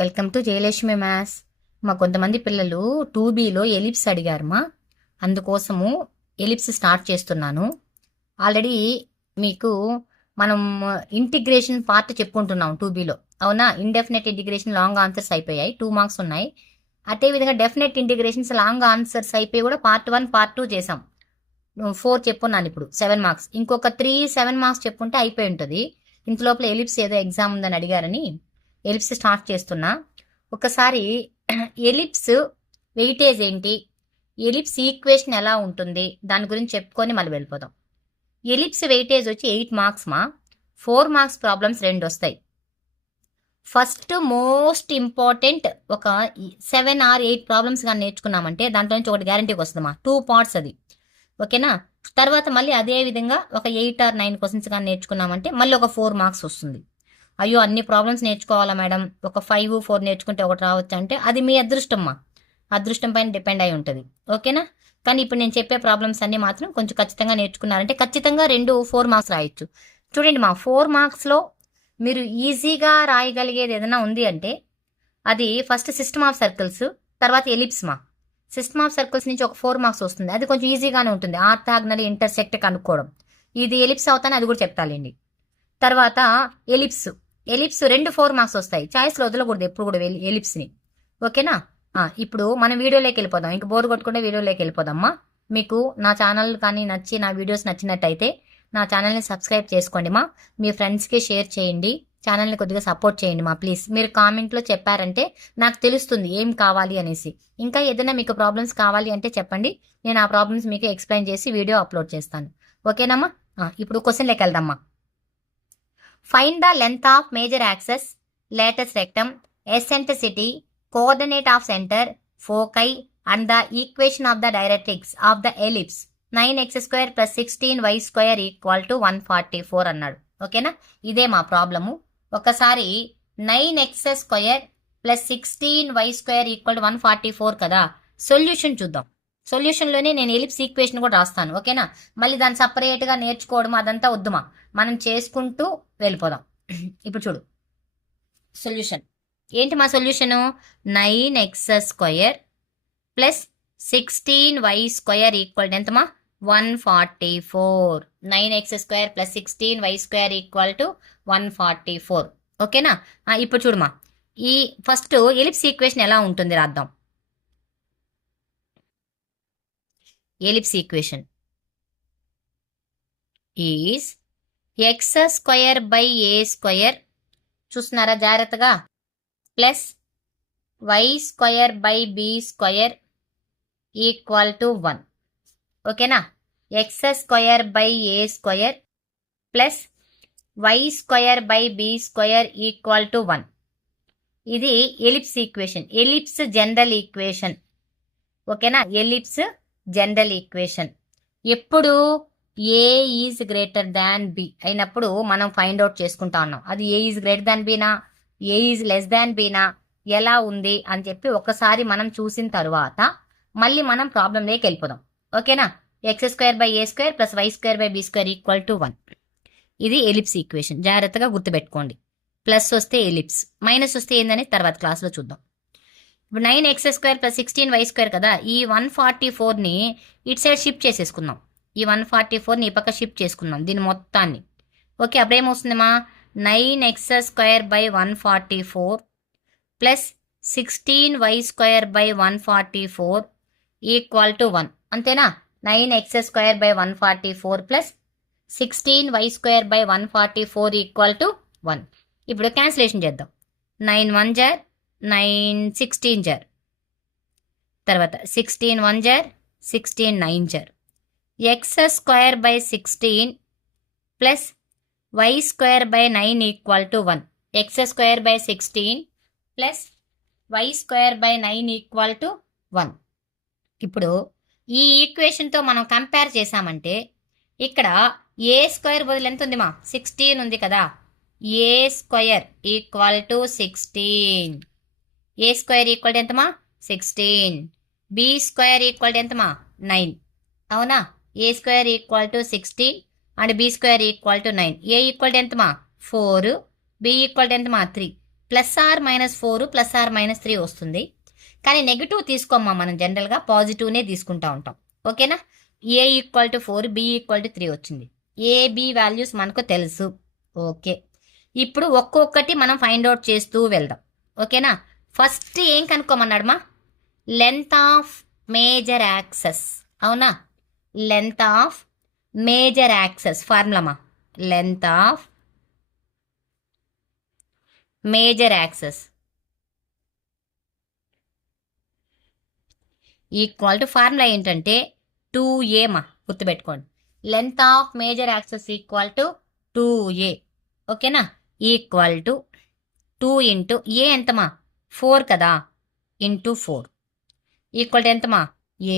Welcome to Jayalakshmi maths. మా కొంతమంది పిల్లలు 2Bలో ఎలిప్స్ అడిగారు మా, అందుకోసము ఎలిప్స్ స్టార్ట్ చేస్తున్నాను. ఆల్రెడీ మీకు మనం ఇంటిగ్రేషన్ పార్ట్ చెప్పుకుంటున్నాం 2Bలో, అవునా? ఇండెఫినెట్ ఇంటిగ్రేషన్ లాంగ్ ఆన్సర్స్ అయిపోయాయి, 2 మార్క్స్ ఉన్నాయి. అదే విధంగా డెఫినెట్ ఇంటిగ్రేషన్స్ లాంగ్ ఆన్సర్స్ అయిపోయి కూడా పార్ట్ 1 పార్ట్ 2 చేసాం. 4 చెప్పున్నాను, ఇప్పుడు 7 మార్క్స్. ఇంకొక 7 మార్క్స్ చెప్పుంటే అయిపోయి ఉంటుంది. ఇంతలోపల ఎలిప్స్ ఏదో ఎగ్జామ్ ఉందని అడిగారని ఎలిప్స్ స్టార్ట్ చేస్తున్నా. ఒకసారి ఎలిప్స్ వెయిటేజ్ ఏంటి, ఎలిప్స్ ఈక్వేషన్ ఎలా ఉంటుంది, దాని గురించి చెప్పుకొని మళ్ళీ వెళ్ళిపోదాం. ఎలిప్స్ వెయిటేజ్ వచ్చి 8 మార్క్స్ మా. 4 మార్క్స్ ప్రాబ్లమ్స్ 2 వస్తాయి. ఫస్ట్ మోస్ట్ ఇంపార్టెంట్ ఒక 7 or 8 ప్రాబ్లమ్స్ కానీ నేర్చుకున్నామంటే దాంట్లో నుంచి ఒకటి గ్యారంటీకి వస్తుందమ్మా. 2 పార్ట్స్ అది, ఓకేనా? తర్వాత మళ్ళీ అదే విధంగా ఒక 8 or 9 క్వశ్చన్స్ కానీ నేర్చుకున్నామంటే మళ్ళీ ఒక 4 మార్క్స్ వస్తుంది. అయ్యో అన్ని ప్రాబ్లమ్స్ నేర్చుకోవాలా మేడం, ఒక 5, 4 నేర్చుకుంటే ఒకటి రావచ్చు అంటే అది మీ అదృష్టమ్మా. అదృష్టం పైన డిపెండ్ అయి ఉంటుంది, ఓకేనా? కానీ ఇప్పుడు నేను చెప్పే ప్రాబ్లమ్స్ అన్ని మాత్రం కొంచెం ఖచ్చితంగా నేర్చుకున్నారంటే ఖచ్చితంగా 4 మార్క్స్ రాయొచ్చు. చూడండి మా, 4 మార్క్స్లో మీరు ఈజీగా రాయగలిగేది ఏదైనా ఉంది అంటే అది ఫస్ట్ సిస్టమ్ ఆఫ్ సర్కిల్స్, తర్వాత ఎలిప్స్ మా. సిస్టమ్ ఆఫ్ సర్కిల్స్ నుంచి ఒక 4 మార్క్స్ వస్తుంది, అది కొంచెం ఈజీగానే ఉంటుంది. ఆర్థాగ్నల్ ఇంటర్సెక్ట్ కనుక్కోవడం, ఇది ఎలిప్స్ అవుతానే అది కూడా చెప్తాలేండి. తర్వాత ఎలిప్స్ 2 4 మార్క్స్ వస్తాయి. చాయిస్లో వదలకూడదు ఎప్పుడు కూడా ఎలిప్స్ని, ఓకేనా? ఇప్పుడు మనం వీడియోలోకి వెళ్ళిపోదాం. ఇంక బోర్ కొట్టుకుంటే వీడియోలోకి వెళ్ళిపోదామా. మీకు నా ఛానల్ కానీ నచ్చి నా వీడియోస్ నచ్చినట్టయితే నా ఛానల్ని సబ్స్క్రైబ్ చేసుకోండి మా. మీ ఫ్రెండ్స్కి షేర్ చేయండి, ఛానల్ని కొద్దిగా సపోర్ట్ చేయండి మా ప్లీజ్. మీరు కామెంట్లో చెప్పారంటే నాకు తెలుస్తుంది ఏం కావాలి అనేసి. ఇంకా ఏదైనా మీకు ప్రాబ్లమ్స్ కావాలి అంటే చెప్పండి, నేను ఆ ప్రాబ్లమ్స్ మీకు ఎక్స్ప్లెయిన్ చేసి వీడియో అప్లోడ్ చేస్తాను, ఓకేనమ్మా? ఇప్పుడు క్వశ్చన్లోకి వెళ్దామా. Find the length of major axis, latus rectum, eccentricity, coordinate of center, foci, and the equation of the directrix of the ellipse 9x square plus 16y square equal to 144 అన్నాడు, ఓకేనా? ఇదే మా problem. ఒకసారి 9x square plus 16y square equal to 144 కదా. Solution చూద్దాం. సొల్యూషన్లోనే నేను ellipse equation కూడా రాస్తాను, ఓకేనా? మళ్ళీ దాన్ని సపరేట్గా నేర్చుకోవడం అదంతా వద్దుమా, మనం చేసుకుంటూ వెళ్ళిపోదాం. ఇప్పుడు చూడు సొల్యూషన్ ఏంటి మా. Solution 9x square plus 16y square equal to ఎంతమా, 144. 9x square plus 16y square equal to 144, ఓకేనా? ఇప్పుడు చూడమా, ఈ ఫస్ట్ ఎలిప్స్ ఈక్వేషన్ ఎలా ఉంటుంది రాద్దాం. Ellipse equation is x square by a square, చూస్తున్నారా జాగ్రత్తగా, plus y square by b square equal to 1, ఓకేనా? x square by a square plus y square by b square equal to 1. ఇది ellipse equation, ellipse general equation, ఓకేనా? Ellipse general equation ఎప్పుడు a is greater than b అయినప్పుడు మనం find out చేసుకుంటా ఉన్నాం. అది a is greater than బీనా, a is less దాన్ బీనా, ఎలా ఉంది అని చెప్పి ఒకసారి మనం చూసిన తర్వాత మళ్ళీ మనం ప్రాబ్లంలోకి వెళ్ళిపోదాం, ఓకేనా? X square by a square plus y square by b square equal to 1. ఇది ఎలిప్స్ ఈక్వేషన్, జాగ్రత్తగా గుర్తుపెట్టుకోండి. ప్లస్ వస్తే ఎలిప్స్, మైనస్ వస్తే ఏందని తర్వాత క్లాస్లో చూద్దాం. ఇప్పుడు 9x square plus 16y square కదా, ఈ 144ని ఇటు సైడ్ షిఫ్ట్ చేసేసుకుందాం. ఈ 144ని ఈ పక్క షిఫ్ట్ చేసుకుందాం దీని మొత్తాన్ని, ఓకే? అప్పుడేమొస్తుందమ్మా, 9x square by 144 plus 16y square by 144 equal to 1, అంతేనా? 9x square by 144 plus 16y square by 144 equal to 1. ఇప్పుడు క్యాన్సిలేషన్ చేద్దాం. 9 1 జార్ 9 16 జార్, తర్వాత 16 1 జార్ 16 9 జార్. X square by 16 plus y square by 9 equal to 1. X square by 16 plus y square by 9 equal to 1. ఇప్పుడు ఈ ఈక్వేషన్తో మనం compare చేసామంటే ఇక్కడ ఏ స్క్వేర్ బదులు ఎంత ఉంది మా, 16 ఉంది కదా. A square equal to 16, a square equal to ఎంతమా, 16. బి స్క్వేర్ ఈక్వల్ టు ఎంతమా, 9, అవునా? A square equal to 16 and b square equal to 9. A equal to ఎంతమా, 4, బి ఈక్వల్ టు ఎంతమా, 3. +or-4 +or-3 వస్తుంది. కానీ నెగిటివ్ తీసుకోమ్మా, మనం జనరల్గా పాజిటివ్నే తీసుకుంటా ఉంటాం. ఓకేనా? A = 4, B = 3 వచ్చింది. AB వాల్యూస్ మనకు తెలుసు. ఓకే, ఇప్పుడు ఒక్కొక్కటి మనం ఫైండ్ అవుట్ చేస్తూ వెళ్దాం. ఓకేనా? ఫస్ట్ ఏం కనుక్కోమన్నాడమ్మా? Length of major axes. అవునా? లెంత్ ఆఫ్ మేజర్ యాక్సెస్ ఫార్ములామా, length of major axes equal to formula ఏంటంటే 2a మా, గుర్తుపెట్టుకోండి. Length of major axes equal to 2a. ఓకేనా? ఈక్వల్ టు 2 ఇంటూ ఏ ఎంతమా? 4 కదా, ఇంటూ 4 ఈక్వల్ టు ఎంతమా?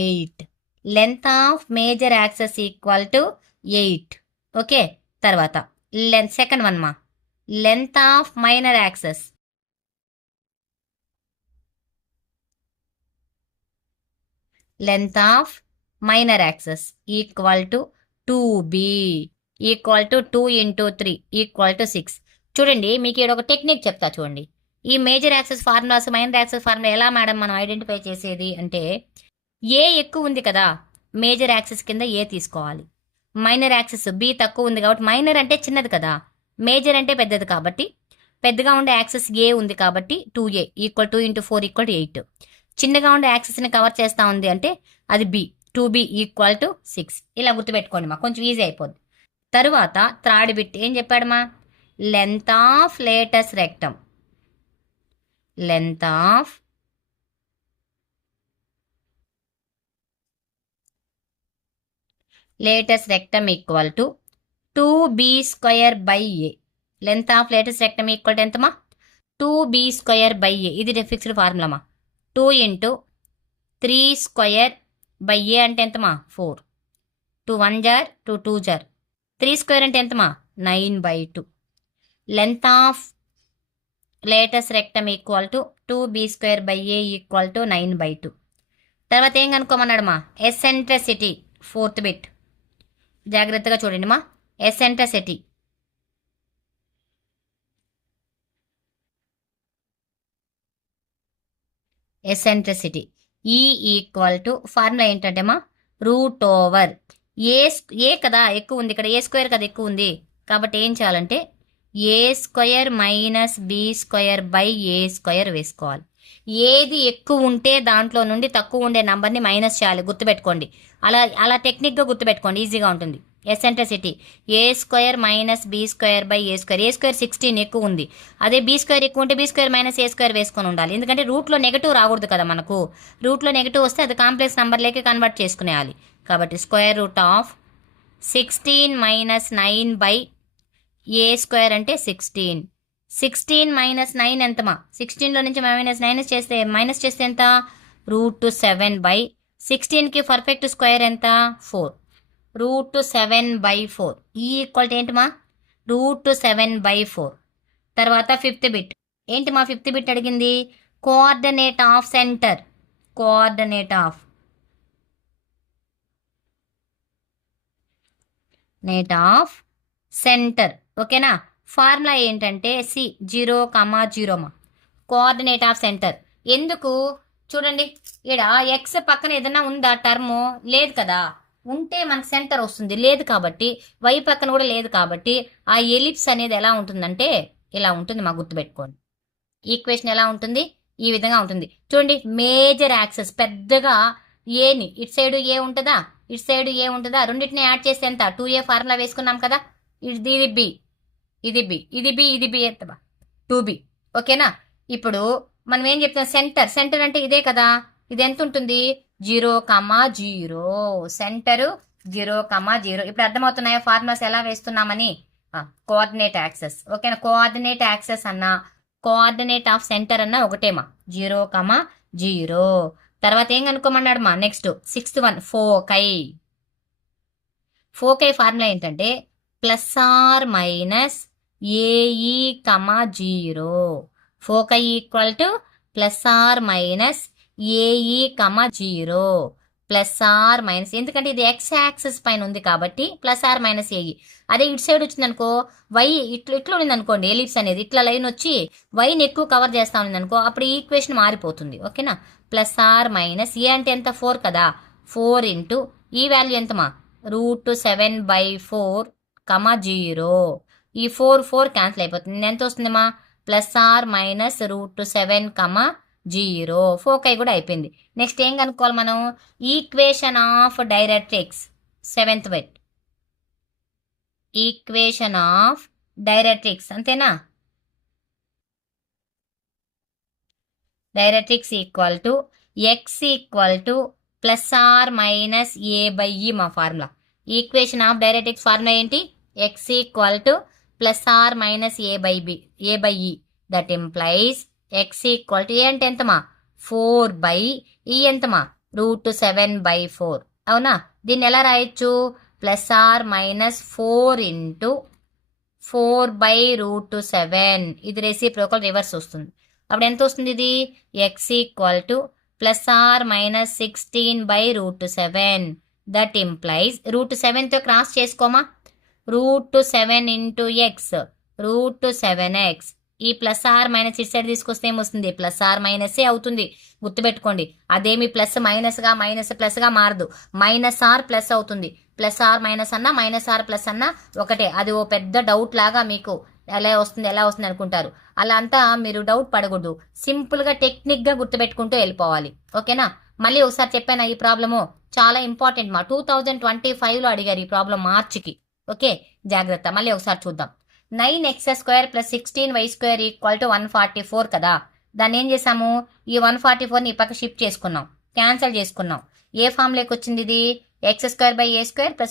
8. Length of major axes equal to 8. Okay, తర్వాత second one మా, length of minor axes. Length of minor axes equal to 2b equal to 2 into 3 equal to 6. చూడండి, మీకు ఇక్కడ ఒక technique చెప్తా చూడండి. ఈ major axis formulas, minor axis formula ఎలా మేడం మనం ఐడెంటిఫై చేసేది అంటే, ఏ ఎక్కువ ఉంది కదా, మేజర్ యాక్సెస్ కింద ఏ తీసుకోవాలి. మైనర్ యాక్సెస్ బి తక్కువ ఉంది కాబట్టి, మైనర్ అంటే చిన్నది కదా, మేజర్ అంటే పెద్దది కాబట్టి, పెద్దగా ఉండే యాక్సెస్ ఏ ఉంది కాబట్టి 2a equal 2 into 4 equal to 8. చిన్నగా ఉండే యాక్సెస్ని కవర్ చేస్తూ ఉంది అంటే అది బి, 2b ఈక్వల్ టు 6. ఇలా గుర్తుపెట్టుకోండి మా, కొంచెం ఈజీ అయిపోద్ది. తరువాత థర్డ్ బిట్ ఏం చెప్పాడమ్మా? Length of latus rectum. Length of latus rectum equal to 2b² a. Length of latus rectum equal to ఎంతమా? 2b² a. ఇది ఫిక్స్డ్ ఫార్ములామా. 2 ఇంటూ 3² a అంటే ఎంతమా? 4. 2 1 జార్ 2 2 జార్ 3² అంటే ఎంతమా? 9/2. Length of latus rectum equal to 2b² a equal to 9/2. తర్వాత ఏం కనుక్కోమన్నాడు మా? Eccentricity, fourth bit. జాగ్రత్తగా చూడండి మా. ఎసెంట్రిసిటీ ఎసెంట్రిసిటీ ఈ ఈక్వల్ టు ఫార్ములా ఏంటంటే మా, రూట్ ఓవర్ ఏ కదా ఎక్కువ ఉంది, ఇక్కడ a² కదా ఎక్కువ ఉంది కాబట్టి ఏం చేయాలంటే a² మైనస్ b²/a² వేసుకోవాలి. ఏది ఎక్కువ ఉంటే దాంట్లో నుండి తక్కువ ఉండే నంబర్ని మైనస్ చేయాలి, గుర్తుపెట్టుకోండి. అలా టెక్నిక్గా గుర్తుపెట్టుకోండి, ఈజీగా ఉంటుంది. Eccentricity a² minus b²/a². a² 16 ఎక్కువ ఉంది, అదే b² ఎక్కువ ఉంటే b² మైనస్ a² వేసుకొని ఉండాలి. ఎందుకంటే రూట్లో నెగిటివ్ రాకూడదు కదా మనకు. రూట్లో నెగిటివ్ వస్తే అది కాంప్లెక్స్ నెంబర్లోకి కన్వర్ట్ చేసుకునేయాలి. కాబట్టి √16 మైనస్ 9/a² అంటే 16. 16 మైనస్ 9 ఎంతమా? 16లో నుంచి మైనస్ చేస్తే ఎంత? √7/16కి పర్ఫెక్ట్ స్క్వేర్ ఎంత? 4. √7/4 ఈ ఈక్వల్ ఏంటి మా? √7/4. తర్వాత ఫిఫ్త్ బిట్ ఏంటి మా? ఫిఫ్త్ బిట్ అడిగింది coordinate of centre. Coordinate of centre. ఓకేనా? ఫార్ములా ఏంటంటే సి 0,0 మా, కోఆర్డినేట్ ఆఫ్ సెంటర్. ఎందుకు చూడండి, ఇక్కడ ఎక్స్ పక్కన ఏదైనా ఉందా టర్మ్? లేదు కదా. ఉంటే మనకు సెంటర్ వస్తుంది, లేదు కాబట్టి వై పక్కన కూడా లేదు కాబట్టి ఆ ఎలిప్స్ అనేది ఎలా ఉంటుందంటే ఇలా ఉంటుంది మా, గుర్తుపెట్టుకోండి. ఈక్వేషన్ ఎలా ఉంటుంది? ఈ విధంగా ఉంటుంది. చూడండి, మేజర్ యాక్సెస్ పెద్దగా ఏని ఇటు సైడ్ ఏ ఉంటుందా, ఇటు సైడ్ ఏ ఉంటుందా, రెండింటిని యాడ్ చేస్తే ఎంత? 2a ఫార్ములా వేసుకున్నాం కదా. ఇది బి, ఇది బి, ఇది బి, ఇది బి ఎంత? 2b. ఓకేనా? ఇప్పుడు మనం ఏం చెప్తాం? సెంటర్ అంటే ఇదే కదా. ఇది ఎంత ఉంటుంది? 0,0. సెంటరు 0,0. ఇప్పుడు అర్థమవుతున్నాయా ఫార్ములాస్ ఎలా వేస్తున్నామని? Coordinate axes. ఓకేనా? కోఆర్డినేట్ యాక్సెస్ అన్నా కోఆర్డినేట్ ఆఫ్ సెంటర్ అన్నా ఒకటేమా, 0,0. తర్వాత ఏం కనుక్కోమన్నాడు మా? Next sixth one, foci. Formula ఏంటంటే +or -ae,0. Foci equal to +or -ae,0. Plus are minus, ఎందుకంటే ఇది ఎక్స్ యాక్సిస్ పైన ఉంది కాబట్టి ప్లస్ ఆర్ మైనస్ ఏఈ. అదే ఇటు సైడ్ వచ్చింది అనుకో, వై ఇట్లా ఉంది అనుకోండి, ఎలిప్స్ అనేది ఇట్లా లైన్ వచ్చి వైని ఎక్కువ కవర్ చేస్తా ఉంది అనుకో, అప్పుడు ఈ ఈక్వేషన్ మారిపోతుంది. ఓకేనా, ప్లస్ ఆర్ మైనస్ ఏ అంటే ఎంత 4 కదా, 4 ఇంటూ ఈ వాల్యూ ఎంతమా √7/4, 0. ఈ 4 క్యాన్సిల్ అయిపోతుంది. ఎంత వస్తుందమ్మా ప్లస్ ఆర్ మైనస్ √7, 0. ఫోకై కూడా అయిపోయింది. నెక్స్ట్ ఏం కనుక్కోవాలి మనం, equation of directrix, 7th bit, equation of directrix అంతేనా. Directrix equal to x equal to plus are minus a/e మా formula. Equation of directrix formula ఏంటి, x equal to plus are minus a/e. That implies x equal to a అంటే ఎంతమా 4/e ఎంతమా √7/4. అవునా, దీన్ని ఎలా రాయొచ్చు, plus are minus 4 into 4/√7. ఇది reciprocal reverse వస్తుంది. అప్పుడు ఎంత వస్తుంది, ఇది x equal to plus are minus 16/√7. That implies √7తో క్రాస్ చేసుకోమా, √7 ఇంటూ ఎక్స్ √7x. ఈ ప్లస్ ఆర్ మైనస్ ఇటు సైడ్ తీసుకొస్తే ఏమొస్తుంది, ప్లస్ ఆర్ మైనసే అవుతుంది. గుర్తుపెట్టుకోండి, అదేమి ప్లస్ మైనస్గా మైనస్ ప్లస్గా మారదు, మైనస్ ఆర్ ప్లస్ అవుతుంది. ప్లస్ ఆర్ మైనస్ అన్నా మైనస్ ఆర్ ప్లస్ అన్నా ఒకటే. అది ఓ పెద్ద డౌట్ లాగా మీకు ఎలా వస్తుంది అనుకుంటారు. అలా అంతా మీరు డౌట్ పడకూడదు, సింపుల్గా టెక్నిక్గా గుర్తుపెట్టుకుంటూ వెళ్ళిపోవాలి. ఓకేనా, మళ్ళీ ఒకసారి చెప్పాను, ఈ ప్రాబ్లము చాలా ఇంపార్టెంట్ మా 2025లో అడిగారు ఈ ప్రాబ్లం మార్చికి. ఓకే, జాగ్రత్త. మళ్ళీ ఒకసారి చూద్దాం. 9x² + 16y² = 144 కదా. దాన్ని ఏం చేసాము, ఈ 144ని ఈ పక్క షిఫ్ట్ చేసుకున్నాం, క్యాన్సిల్ చేసుకున్నాం. ఏ ఫామ్లోకి వచ్చింది, ఇది x² +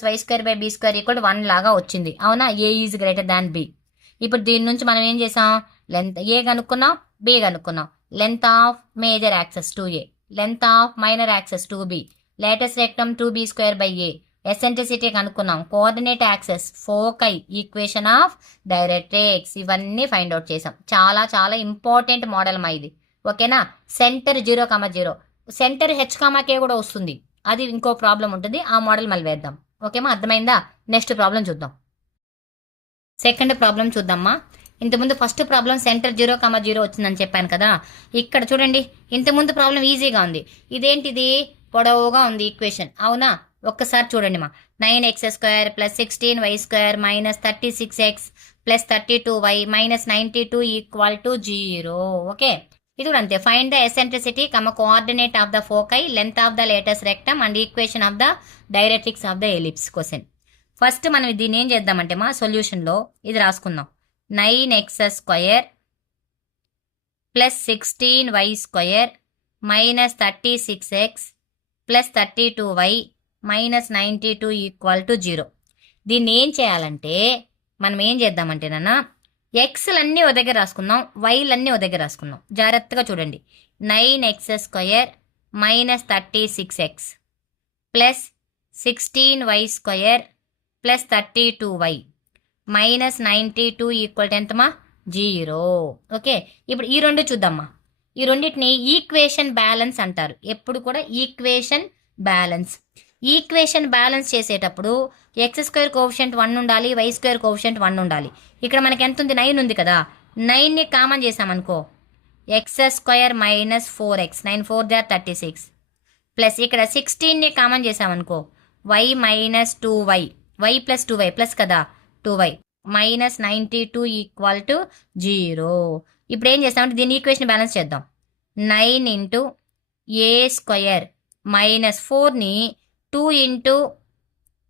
y² b² = 1 లాగా వచ్చింది. అవునా, a is greater than b. ఇప్పుడు దీని నుంచి మనం ఏం చేసాం, లెంత్ ఏ కనుక్కున్నాం, b కనుక్కున్నాం. Length of major axes 2a, length of minor axes 2b, latus rectum 2b²/a. Eccentricity కనుక్కున్నాం, coordinate axes, foci, equation of directrix, ఇవన్నీ ఫైండ్ అవుట్ చేసాం. చాలా చాలా ఇంపార్టెంట్ మోడల్ మా ఇది. ఓకేనా, సెంటర్ 0,0, సెంటర్ h,k కూడా వస్తుంది. అది ఇంకో ప్రాబ్లం ఉంటుంది, ఆ మోడల్ మళ్ళీ వేద్దాం. ఓకేమా, అర్థమైందా. నెక్స్ట్ ప్రాబ్లం చూద్దాం. సెకండ్ ప్రాబ్లం చూద్దామా. ఇంతకుముందు ఫస్ట్ ప్రాబ్లం సెంటర్ 0,0 వచ్చిందని చెప్పాను కదా. ఇక్కడ చూడండి, ఇంతకుముందు ప్రాబ్లం ఈజీగా ఉంది. ఇదేంటిది, పొడవుగా ఉంది ఈక్వేషన్. అవునా, ఒక్కసారి చూడండి మా 9x² + 16y² - 36x + 32y - 92 = 0. Okay, ఇది కూడా అంతే. Find the eccentricity, coordinate of the foci, length of the latus rectum and equation of the directrix of the ellipse question. First మనం దీన్ని ఏం చేద్దామంటే మా సొల్యూషన్లో ఇది రాసుకుందాం. 9x² + 16y² - 36x + 32y - 92 = 0. దీన్ని ఏం చేయాలంటే మనం ఏం చేద్దామంటే నాన్న, ఎక్స్లన్నీ ఓ దగ్గర రాసుకుందాం, వైలన్నీ ఓ దగ్గర రాసుకుందాం. జాగ్రత్తగా చూడండి. 9x² - 36x + 16y² + 32y - 92 = ఎంతమా 0. Okay, ఇప్పుడు ఈ రెండు చూద్దామా. ఈ రెండింటిని ఈక్వేషన్ బ్యాలెన్స్ అంటారు. ఎప్పుడు కూడా ఈక్వేషన్ బ్యాలెన్స్. ఈక్వేషన్ బ్యాలెన్స్ చేసేటప్పుడు x² కోఎఫిషియంట్ 1 ఉండాలి, y² కోఎఫిషియంట్ 1 ఉండాలి. ఇక్కడ మనకి ఎంత ఉంది, 9 ఉంది కదా. 9ని కామన్ చేసామనుకో, x² - 4x, 9 4 = 36, ప్లస్ ఇక్కడ 16ని కామన్ చేసామనుకో, y - 2y, y + 2y plus కదా 2y - 92 = 0. ఇప్పుడు ఏం చేస్తామంటే దీన్ని ఈక్వేషన్ బ్యాలెన్స్ చేద్దాం. 9 into a² - 4ని 2 into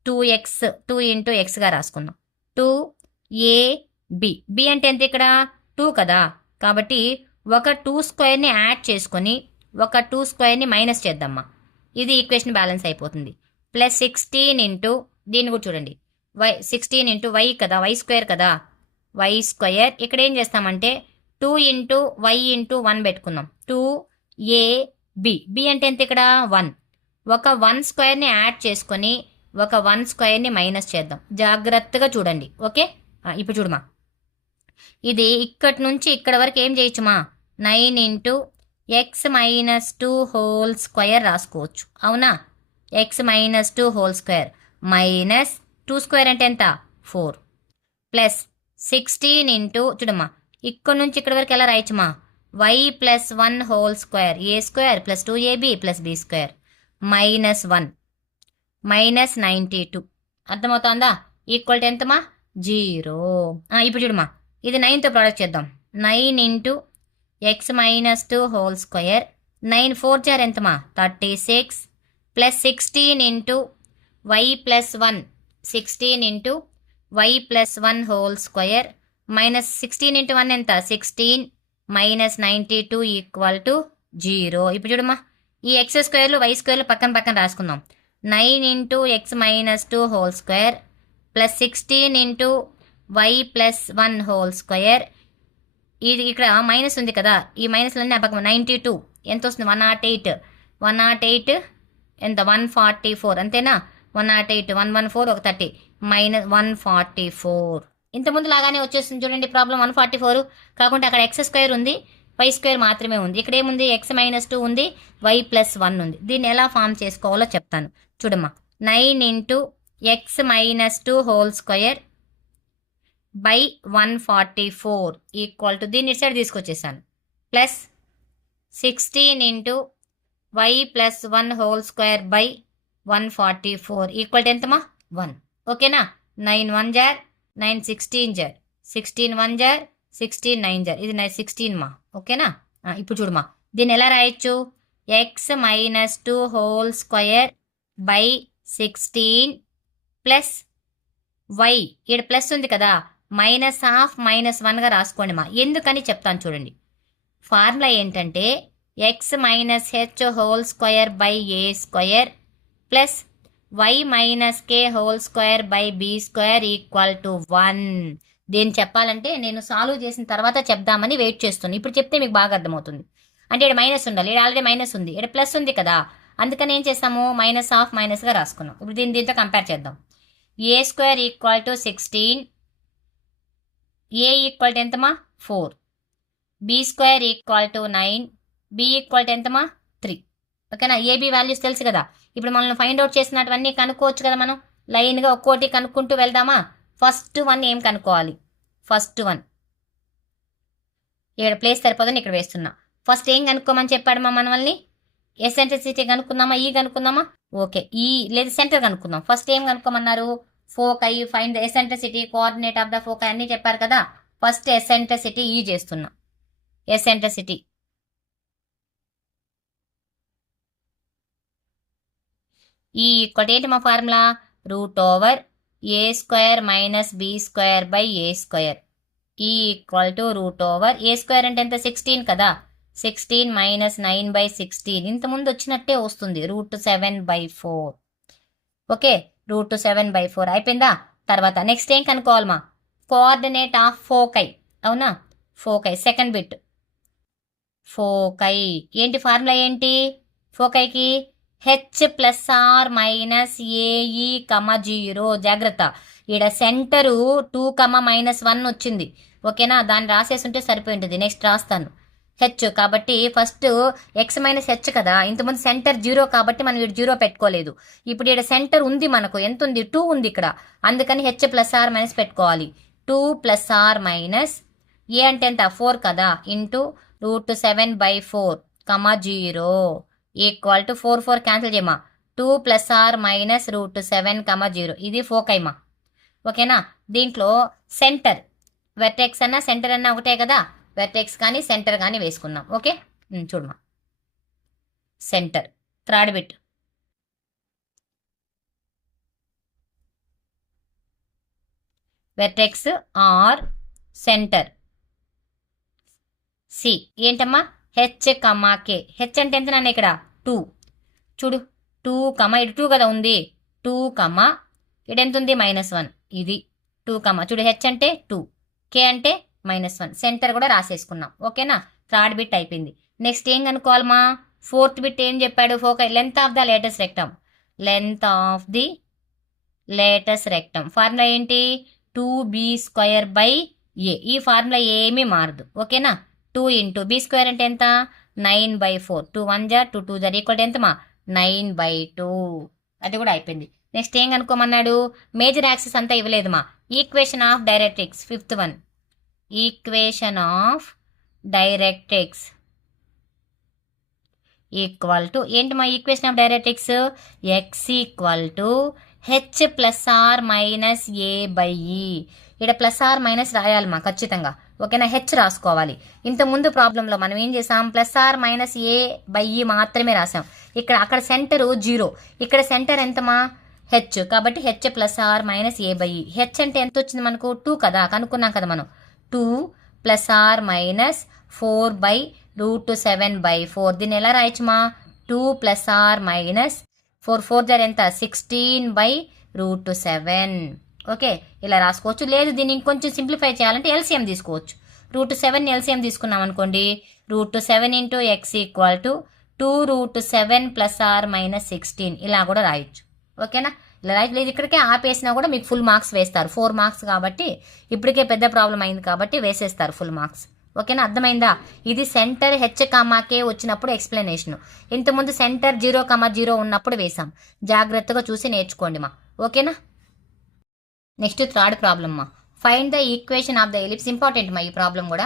2x రాసుకుందాం. 2ab, b అంటే ఎంత ఇక్కడ 2 కదా. కాబట్టి ఒక 2² యాడ్ చేసుకొని ఒక 2² మైనస్ చేద్దామా. ఇది ఈక్వేషన్ బ్యాలెన్స్ అయిపోతుంది. ప్లస్ 16 ఇంటూ, దీన్ని కూడా చూడండి, 16 ఇంటూ y కదా, y² కదా, y² ఇక్కడ ఏం చేస్తామంటే 2 ఇంటూ y ఇంటూ 1 పెట్టుకుందాం. 2ab, b అంటే ఎంత ఇక్కడ 1. ఒక 1² యాడ్ చేసుకొని ఒక 1² మైనస్ చేద్దాం. జాగ్రత్తగా చూడండి. ఓకే, ఇప్పుడు చూడమా, ఇది ఇక్కడి నుంచి ఇక్కడ వరకు ఏం చేయొచ్చుమా, 9 ఇంటూ x - 2 హోల్ స్క్వేర్ రాసుకోవచ్చు. అవునా, X minus 2 whole square minus 2 square అంటే ఎంత 4 ప్లస్ 16 ఇంటూ చూడమ్మా ఇక్కడ నుంచి ఇక్కడ వరకు ఎలా రాయొచ్చమ్మా y plus 1 whole square a square plus 2ab plus b square minus 1 minus 92 అర్థమవుతుందా ఈక్వల్ టు ఎంతమా 0. ఇప్పుడు చూడమ్మా ఇది 9తో ప్రోడక్ట్ చేద్దాం 9 into x minus 2 whole square 9 4 జార్ ఎంతమా 36 plus 16 into y plus 1 16 into y plus 1 whole square minus 16 into 1 ఎంత 16 minus 92 equal to 0. ఇప్పుడు చూడమ్మా ఈ ఎక్స్ స్క్వేర్లు వై స్క్వేర్లు పక్కన పక్కన రాసుకుందాం 9 into x minus 2 whole square plus 16 into y plus 1 whole square ఇది ఇక్కడ మైనస్ ఉంది కదా ఈ మైనస్లన్నీ పక్కన 92 ఎంత వస్తుంది 108 ఎంత 144 అంతేనా 108 114 ఒక 30 మైనస్ 144 ఇంతకుముందు లాగానే వచ్చేస్తుంది చూడండి ప్రాబ్లం 144 కాకుండా అక్కడ ఎక్స్ స్క్వేర్ ఉంది వై స్క్వేర్ మాత్రమే ఉంది ఇక్కడ ఏముంది ఎక్స్ మైనస్ 2 ఉంది వై ప్లస్ 1 ఉంది దీన్ని ఎలా ఫామ్ చేసుకోవాలో చెప్తాను చూడమ్మా 9 into x minus 2 whole square by 144 equal to దీన్ని ఇటు సైడ్ తీసుకొచ్చేసాను plus 16 into y plus 1 whole square by 144 equal to ఎంతమా 1 ఓకేనా 9 1 జార్ 9 16 జార్ 16 1 జార్ 16 9 జార్ ఇది 16 మా ఓకేనా ఇప్పుడు చూడమా దీన్ని ఎలా రాయొచ్చు x minus 2 whole square by 16 plus y ఇక్కడ ప్లస్ ఉంది కదా మైనస్ హాఫ్ మైనస్ 1గా రాసుకోండి మా ఎందుకని చెప్తాను చూడండి ఫార్ములా ఏంటంటే x minus h whole square by a square plus y minus k whole square by b square equal to 1 దీన్ని చెప్పాలంటే నేను సాల్వ్ చేసిన తర్వాత చెప్దామని వెయిట్ చేస్తున్నాను ఇప్పుడు చెప్తే మీకు బాగా అర్థమవుతుంది అంటే ఇక్కడ మైనస్ ఉండాలి ఇక్కడ ఆల్రెడీ మైనస్ ఉంది ఇక్కడ ప్లస్ ఉంది కదా అందుకని ఏం చేస్తాము మైనస్ హాఫ్ మైనస్గా రాసుకున్నాం ఇప్పుడు దీంతో కంపేర్ చేద్దాం a square equal to 16 a equal to ఎంతమా 4 b square equal to 9 b equal to ఎంతమా 3 ఓకేనా ఏబి వాల్యూస్ తెలుసు కదా ఇప్పుడు మనం ఫైండ్ అవుట్ చేసినటువన్నీ కనుక్కోవచ్చు కదా మనం లైన్గా ఒక్కోటి కనుక్కుంటూ వెళ్దామా ఫస్ట్ 1 ఏం కనుక్కోవాలి ఫస్ట్ 1 ఇక్కడ ప్లేస్ సరిపోదని ఇక్కడ వేస్తున్నా ఫస్ట్ ఏం కనుక్కోమని చెప్పాడు మా మనల్ని ఎసెంట్రిసిటీ కనుక్కుందామా ఈ కనుక్కుందామా ఓకే ఈ లేదా సెంటర్ కనుక్కుందాం ఫస్ట్ ఏం కనుక్కోమన్నారు foci find the eccentricity coordinate of the foci అన్ని చెప్పారు కదా ఫస్ట్ ఎసెంట్రిసిటీ ఈ చేస్తున్నా ఎసెంట్రిసిటీ ఈ ఈక్వల్ ఏంటి మా formula root over a square minus b square by a square e equal to root over a square అంటే ఎంత 16 కదా 16 మైనస్ 9 బై 16 ఇంతకుముందు వచ్చినట్టే వస్తుంది రూట్ 7/4 ఓకే రూట్ 7/4 అయిపోయిందా తర్వాత నెక్స్ట్ ఏం కనుక్కోవాలమ్మా కోఆర్డినేట్ ఆఫ్ ఫోకై అవునా ఫోకై సెకండ్ బిట్ ఫోకై ఏంటి ఫార్ములా ఏంటి ఫోకైకి h plus are minus a e 0 జాగ్రత్త ఈడ సెంటరు 2 -1 వచ్చింది ఓకేనా దాన్ని రాసేస్తుంటే సరిపోయి ఉంటుంది నెక్స్ట్ రాస్తాను హెచ్ కాబట్టి ఫస్ట్ ఎక్స్ మైనస్ హెచ్ కదా ఇంతకుముందు సెంటర్ 0 కాబట్టి మనం ఇక్కడ 0 పెట్టుకోలేదు ఇప్పుడు ఇక్కడ సెంటర్ ఉంది మనకు ఎంత ఉంది 2 ఉంది ఇక్కడ అందుకని హెచ్ ప్లస్ ఆర్ మైనస్ పెట్టుకోవాలి 2 ప్లస్ ఆర్ మైనస్ ఏ అంటే ఎంత 4 కదా into root 7/4 0 equal to 4 cancel చేయమా 2 ప్లస్ ఆర్ మైనస్ రూట్ 7 0 ఇది ఫోకైమా ఓకేనా దీంట్లో సెంటర్ వెర్టెక్స్ అన్నా సెంటర్ అన్నా ఒకటే కదా వెర్టెక్స్ కానీ సెంటర్ కానీ వేసుకుందాం ఓకే చూడమా centre third bit vertex or centre c ఏంటమ్మా హెచ్ కే హెచ్ అంటే ఎంత నాన్న ఇక్కడ 2 చూడు 2 ఇటు 2 కదా ఉంది 2 ఇక్కడ ఎంత ఉంది -1 ఇది 2 చూడు హెచ్ అంటే 2 కే అంటే -1 సెంటర్ కూడా రాసేసుకున్నాం ఓకేనా థర్డ్ బిట్ అయిపోయింది నెక్స్ట్ ఏం కనుక్కోవాలమ్మా ఫోర్త్ బిట్ ఏం చెప్పాడు foci length of the latus rectum length of the latus rectum formula ఏంటి 2b² బై ఏ ఈ ఫార్ములా ఏమీ మారదు ఓకేనా 2 ఇంటూ బి స్క్వేర్ అంటే ఎంత 9/4 2 1 జార్ 2 2 జార్ ఈక్వల్ ఎంతమా 9/2 అది కూడా అయిపోయింది. నెక్స్ట్ ఏం కనుక్కోమన్నాడు? మేజర్ యాక్సిస్ అంతా ఇవ్వలేదు మా. Equation of directrix, fifth one. Equation of directrix equal to ఏంటి మా equation of directrix? X equal to h plus are minus a by e. ఇక్కడ ప్లస్ ఆర్ మైనస్ రాయాలి మా ఖచ్చితంగా, ఓకేనా? హెచ్ రాసుకోవాలి. ఇంతకుముందు ప్రాబ్లంలో మనం ఏం చేసాం? Plus are minus a by e మాత్రమే రాసాం. అక్కడ సెంటర్ 0, ఇక్కడ సెంటర్ ఎంతమా? హెచ్. కాబట్టి h plus are minus a by e. H అంటే ఎంత వచ్చింది మనకు? 2 కదా, కనుక్కున్నాం కదా మనం. 2 ప్లస్ ఆర్ మైనస్ 4/√7/4. దీన్ని ఎలా రాయొచ్చుమా? 2 ప్లస్ ఆర్ మైనస్ 4 4 ఎంత? 16/√7. ఓకే, ఇలా రాసుకోవచ్చు. లేదు దీన్ని ఇంకొంచెం సింప్లిఫై చేయాలంటే ఎల్సిఎం తీసుకోవచ్చు. √7 ఎల్సిఎం తీసుకున్నాం అనుకోండి, √7 into x equal to 2√7 plus are minus 16. ఇలా కూడా రాయొచ్చు, ఓకేనా? ఇలా రాయలేదు, ఇక్కడికే ఆపేసినా కూడా మీకు ఫుల్ మార్క్స్ వేస్తారు. 4 మార్క్స్ కాబట్టి ఇప్పటికే పెద్ద ప్రాబ్లం అయింది కాబట్టి వేసేస్తారు ఫుల్ మార్క్స్, ఓకేనా? అర్థమైందా? ఇది సెంటర్ హెచ్ కామాకే వచ్చినప్పుడు ఎక్స్ప్లెనేషన్. ఇంతకుముందు సెంటర్ 0,0 ఉన్నప్పుడు వేసాం. జాగ్రత్తగా చూసి నేర్చుకోండి మా, ఓకేనా? నెక్స్ట్ థర్డ్ ప్రాబ్లమ్ మా. Find the equation of the ellipse. Important మా ఈ ప్రాబ్లం కూడా.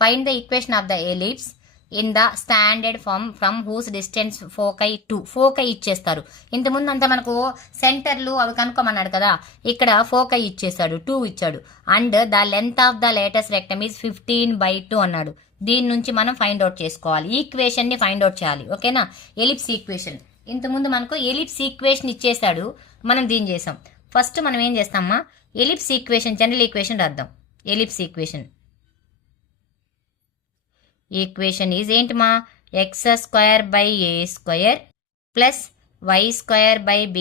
Find the equation of the ellipse in the standard form from whose distance foci two. Foci ఇచ్చేస్తారు. ఇంతకుముందు అంతా మనకు సెంటర్లు అవి కనుక్కోమన్నాడు కదా, ఇక్కడ ఫోకై ఇచ్చేసాడు, 2 ఇచ్చాడు. And the length of the latus rectum is 15/2 అన్నాడు. దీని నుంచి మనం ఫైండ్ అవుట్ చేసుకోవాలి, ఈక్వేషన్ ని ఫైండ్ అవుట్ చేయాలి, ఓకేనా? Ellipse equation. ఇంతకుముందు మనకు ఎలిప్స్ ఈక్వేషన్ ఇచ్చేసాడు, మనం దీన్ని చేసాం. ఫస్ట్ మనం ఏం చేస్తామా? ఎలిప్స్ ఈక్వేషన్, జనరల్ ఈక్వేషన్ రాద్దాం. ఎలిప్స్ ఈక్వేషన్ ఈజ్ ఏంటి మా? x²/a² plus y²/b²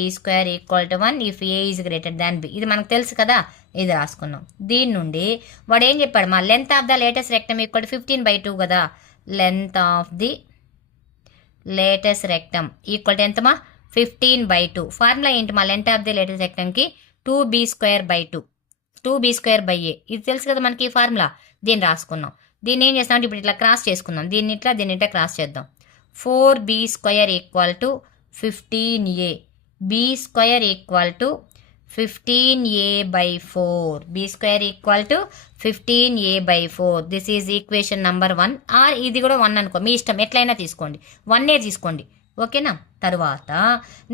equal to 1 if a is greater than b. ఇది మనకు తెలుసు కదా, ఇది రాసుకున్నాం. దీని నుండి వాడు ఏం చెప్పాడు మా? Length of the latus rectum equal to 15/2 కదా. Length of the latus rectum equal to ఎంతమా? 15/2. ఫార్ములా ఏంటి మా? లెంత్ ఆఫ్ ది లేటెస్ట్ రెక్టమ్కి 2b²/2, 2b²/a. ఇది తెలుసు కదా మనకి ఫార్ములా. దీన్ని రాసుకున్నాం. దీన్ని ఏం చేస్తామంటే ఇప్పుడు ఇట్లా క్రాస్ చేసుకుందాం. దీన్ని ఇట్లా క్రాస్ చేద్దాం. 4b² equal to 15a, b² equal to 15a/4, b² equal to 15a/4. This is equation number 1. Or ఇది కూడా 1 అనుకో, మీ ఇష్టం, ఎట్లయినా తీసుకోండి, 1 తీసుకోండి, ఓకేనా? తర్వాత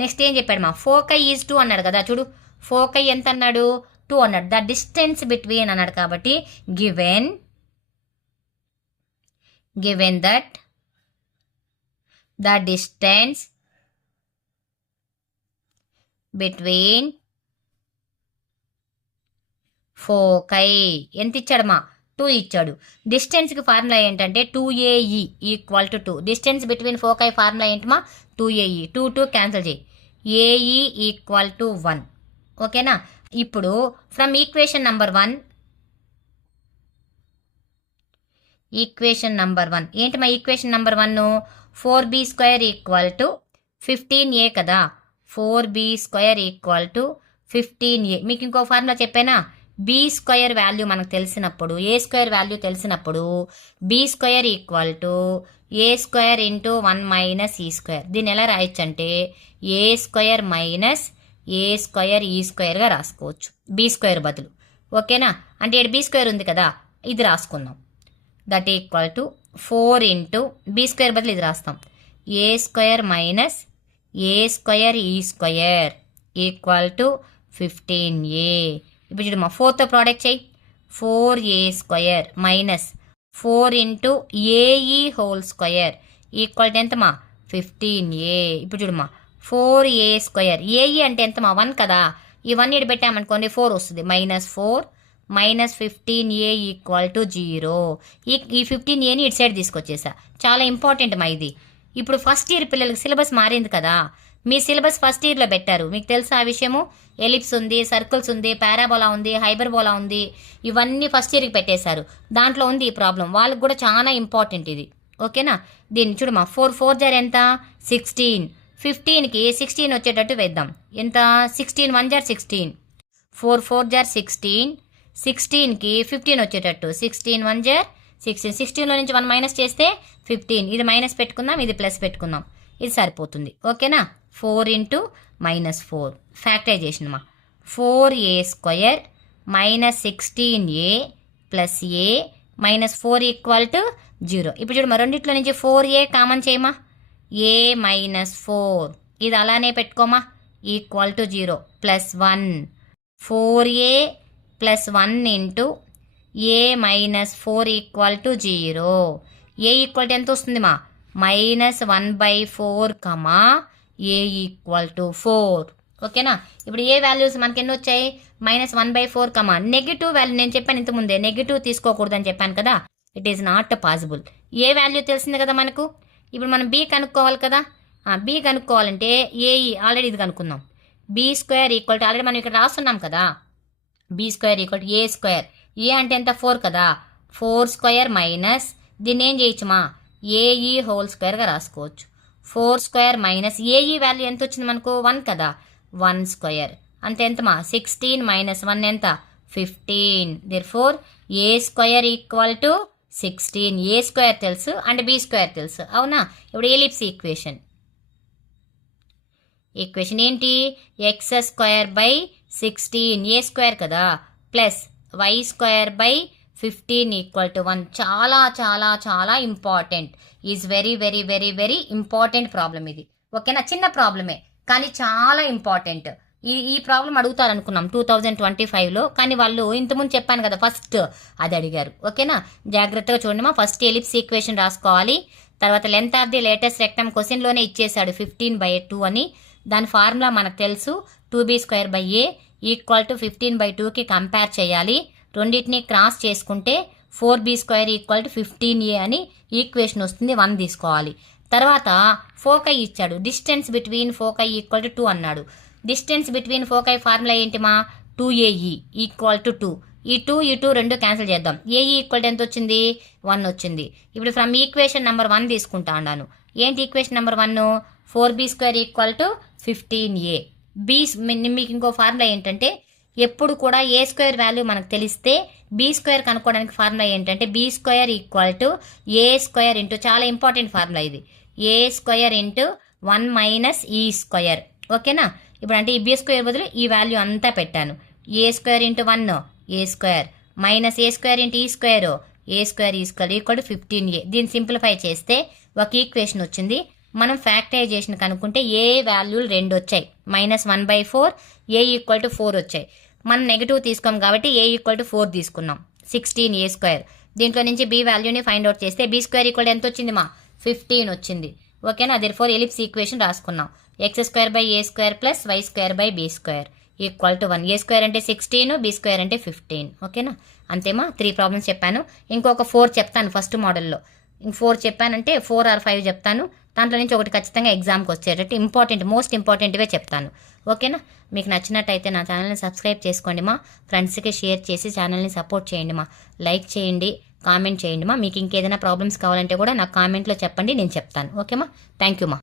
నెక్స్ట్ ఏం చెప్పాడు మా? ఫోకై ఈజ్ 2 అన్నాడు కదా. చూడు, ఫోకై ఎంత అన్నాడు? 2 అన్నాడు. ద డిస్టెన్స్ బిట్వీన్ అన్నాడు కాబట్టి given that the distance between foci ఎంత ఇచ్చాడు మా? 2 ఇచ్చాడు. డిస్టెన్స్కి ఫార్ములా ఏంటంటే 2ae equal to 2. Distance between foci formula ఏంటి మా? 2ae. 2 క్యాన్సిల్ చేయి, ae ఈక్వల్ టు 1, ఓకేనా? ఇప్పుడు ఫ్రమ్ ఈక్వేషన్ నెంబర్ 1 ఏంటి మా equation number 1? 4b² equal to 15a కదా. 4b² equal to 15a. మీకు ఇంకో ఫార్ములా చెప్పానా? b² వాల్యూ మనకు తెలిసినప్పుడు, a² వాల్యూ తెలిసినప్పుడు b² equal to a² into 1 minus e². దీన్ని ఎలా రాయొచ్చు అంటే a² మైనస్ a² e²గా రాసుకోవచ్చు, b² బదులు, ఓకేనా? అంటే ఇక్కడ b² ఉంది కదా, ఇది రాసుకుందాం. That equal to 4 into b² బదులు ఇది రాస్తాం, a² minus a² e² equal to 15a. ఇప్పుడు చూడు మా 4తో ప్రోడక్ట్ చేయి. 4a² minus 4 into ae² equal to ఎంతమా? 15a. ఇప్పుడు చూడమ్మా 4a², ae అంటే ఎంతమా? 1 కదా. ఈ 1 ఇటు పెట్టామనుకోండి 4 వస్తుంది. -4 మైనస్ 15a ఈక్వల్ టు 0. ఈ 15aని ఇటు సైడ్ తీసుకొచ్చేసా. చాలా ఇంపార్టెంట్ మా ఇది. ఇప్పుడు ఫస్ట్ ఇయర్ పిల్లలకి సిలబస్ మారింది కదా. మీ సిలబస్ ఫస్ట్ ఇయర్లో పెట్టారు, మీకు తెలుసా ఆ విషయము? ఎలిప్స్ ఉంది, సర్కిల్స్ ఉంది, పారాబోలా ఉంది, హైపర్బోలా ఉంది, ఇవన్నీ ఫస్ట్ ఇయర్కి పెట్టేశారు. దాంట్లో ఉంది ఈ ప్రాబ్లం. వాళ్ళకి కూడా చాలా ఇంపార్టెంట్ ఇది, ఓకేనా? దీన్ని చూడమా 4 4 జార్ ఎంత? 16. 15కి 16 వచ్చేటట్టు వేద్దాం. ఎంత? 16 1 జార్ 16, 4 4 జార్ 16, 16కి 15 వచ్చేటట్టు 16 1 జార్ 16. 16లో నుంచి 1 మైనస్ చేస్తే 15. ఇది మైనస్ పెట్టుకుందాం, ఇది ప్లస్ పెట్టుకుందాం. ఇది సరిపోతుంది. ఓకేనా? 4 ఇంటూ -4 ఫ్యాక్టరైజేషన్ మా 4a² - 16a ప్లస్ a -4 = 0. ఇప్పుడు చూడు, రెండిట్లో నుంచి 4a కామన్ చేయమా, a - 4 ఇది అలానే పెట్టుకోమా, =0 plus 1 4a plus 1 into a - 4 = 0. a equal ఎంత వస్తుంది మా, -1/4 a = 4. ఓకేనా? ఇప్పుడు ఏ వాల్యూస్ మనకి ఎన్ని వచ్చాయి, -1/4 నెగిటివ్ వాల్యూ. నేను చెప్పాను ఇంతకుముందే నెగిటివ్ తీసుకోకూడదని చెప్పాను కదా, it is not possible. A value తెలిసింది కదా మనకు. ఇప్పుడు మనం బి కనుక్కోవాలి కదా. బి కనుక్కోవాలంటే ఏఈ ఆల్రెడీ ఇది కనుక్కుందాం. b² ఆల్రెడీ మనం ఇక్కడ రాస్తున్నాం కదా, b² = a². ఏ అంటే ఎంత, 4 కదా, 4² మైనస్ దీన్ని ఏం చేయొచ్చుమా, AE² రాసుకోవచ్చు. 4² - ఏఈ వాల్యూ ఎంత వచ్చింది మనకు, 1 కదా, 1² అంతే ఎంతమా, 16 - 1 ఎంత, 15. Therefore a² = 16. a² తెలుసు అండ్ b² తెలుసు, అవునా? ఇప్పుడు ఎలిప్స్ ఈక్వేషన్ ఏంటి, x² / 16 a² కదా ప్లస్ y² / 15 = 1. చాలా చాలా చాలా important, is very very very very important problem ఇది. ఓకేనా? చిన్న ప్రాబ్లమే కానీ చాలా ఇంపార్టెంట్. ఈ ప్రాబ్లం అడుగుతారు అనుకున్నాం 2025లో, కానీ వాళ్ళు ఇంతకుముందు చెప్పాను కదా ఫస్ట్ అది అడిగారు. ఓకేనా? జాగ్రత్తగా చూడండి మా. ఫస్ట్ ఎలిప్స్ ఈక్వేషన్ రాసుకోవాలి. తర్వాత length of the latus rectum క్వశ్చన్లోనే ఇచ్చేసాడు 15/2 అని. దాని ఫార్ములా మనకు తెలుసు, 2b² = 15/2కి కంపేర్ చేయాలి. రెండింటిని క్రాస్ చేసుకుంటే 4b² = 15a అని ఈక్వేషన్ వస్తుంది. 1 తీసుకోవాలి. తర్వాత ఫోకై ఇచ్చాడు, డిస్టెన్స్ బిట్వీన్ ఫోకై = 2 అన్నాడు. డిస్టెన్స్ బిట్వీన్ ఫోకై ఫార్ములా ఏంటిమా, 2AE = 2. ఈ 2 ఈ 2 రెండు క్యాన్సిల్ చేద్దాం. ఏఈ ఈక్వల్ ఎంత వచ్చింది, 1 వచ్చింది. ఇప్పుడు ఫ్రమ్ ఈక్వేషన్ నెంబర్ 1 తీసుకుంటా అన్నాను. ఏంటి ఈక్వేషన్ నెంబర్ 1, 4b² = 15a. మీకు ఇంకో ఫార్ములా ఏంటంటే, ఎప్పుడు కూడా a² వాల్యూ మనకు తెలిస్తే b² కనుక్కోవడానికి ఫార్ములా ఏంటంటే, b² = a² ఇంటూ, చాలా ఇంపార్టెంట్ ఫార్ములా ఇది, a² ఇంటూ 1 - e². ఓకేనా? ఇప్పుడు అంటే ఈ b² బదులు ఈ వాల్యూ అంతా పెట్టాను. a² into 1 a² minus a² into e², a² = 15a. దీన్ని సింప్లిఫై చేస్తే ఒక ఈక్వేషన్ వచ్చింది. మనం ఫ్యాక్టరైజేషన్ కనుక్కుంటే ఏ వాల్యూలు 2 వచ్చాయి, -1/4 a = 4 వచ్చాయి. మనం నెగిటివ్ తీసుకోం కాబట్టి a = 4 తీసుకున్నాం, 16a². దీంట్లో నుంచి b వాల్యూని ఫైండ్ అవుట్ చేస్తే b² = ఎంత వచ్చింది మా, 15 వచ్చింది. ఓకేనా? దేర్ఫోర్ ఎలిప్స్ ఈక్వేషన్ రాసుకున్నాం, x² / a² plus y² / b² = 1. a² అంటే 16, b² అంటే 15. ఓకేనా? అంతేమా. 3 ప్రాబ్లమ్స్ చెప్పాను. ఇంకొక 4 చెప్తాను ఫస్ట్ మోడల్లో. 4 చెప్పానంటే 4 or 5 చెప్తాను. దాంట్లో నుంచి ఒకటి ఖచ్చితంగా ఎగ్జామ్కి వచ్చేటట్టు ఇంపార్టెంట్, మోస్ట్ ఇంపార్టెంట్వే చెప్తాను. ఓకేనా? మీకు నచ్చినట్టయితే నా ఛానల్ని సబ్స్క్రైబ్ చేసుకోండి మా. ఫ్రెండ్స్కి షేర్ చేసి ఛానల్ని సపోర్ట్ చేయండి మా. లైక్ చేయండి, కామెంట్ చేయండి మా. మీకు ఇంకేదైనా ప్రాబ్లమ్స్ కావాలంటే కూడా నాకు కామెంట్లో చెప్పండి, నేను చెప్తాను. ఓకేమా? థ్యాంక్ యూ మా.